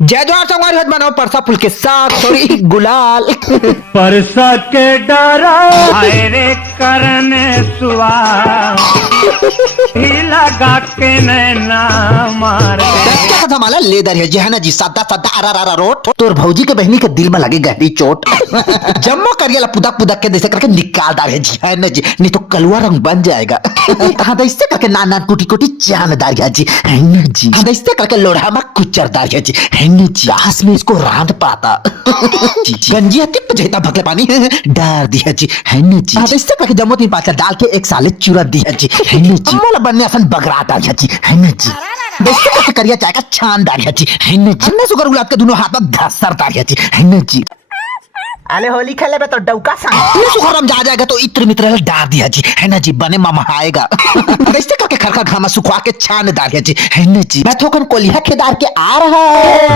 जय जोहार संगवारी हज बनाओ परसा फुल के साग थोड़ी गुलाल परसा के डरा रे करने सुआ ही लगा के नैना मार क्या कथा माला लेदर है जी है ना जी सादा सादा अरा रोट तोर भौजी के बहनी के दिल में लगे गहरी चोट जम्मो करिया पुदा पुदा के जैसे करके निकाल डाल है जी है ना जी नहीं तो कलुआ रंग बन जाएगा हाँ इससे करके नाना टूटी टूटी जानदार है जी है ना जी हाँ इससे करके लोढ़ा में कुचरदार है जी है ना जी आस में इसको रांध पाता गंजिया टिप जैता भकले पानी डाल दिया जी है ना जी हाँ इससे करके जम्मो तीन पाचा डाल के एक साले चूरा दिया जी है ना जी मोला बनने असन बगराता जी है ना जी देखते करिया चाय का शानदार है जी है ना जी हमने सुगर गुलाब के दोनों हाथ में घसरदार है जी है ना जी अले होली खेले में तो डौका सांग ये सुखरम जा जाएगा तो इत्र मित्र डाल दिया जी है ना जी बने मामा आएगा ऐसे करके खरखा घामा सुखवा के छान डाल दिया जी है ना जी मैं थोकन कोलिया के डाल के आ रहा है।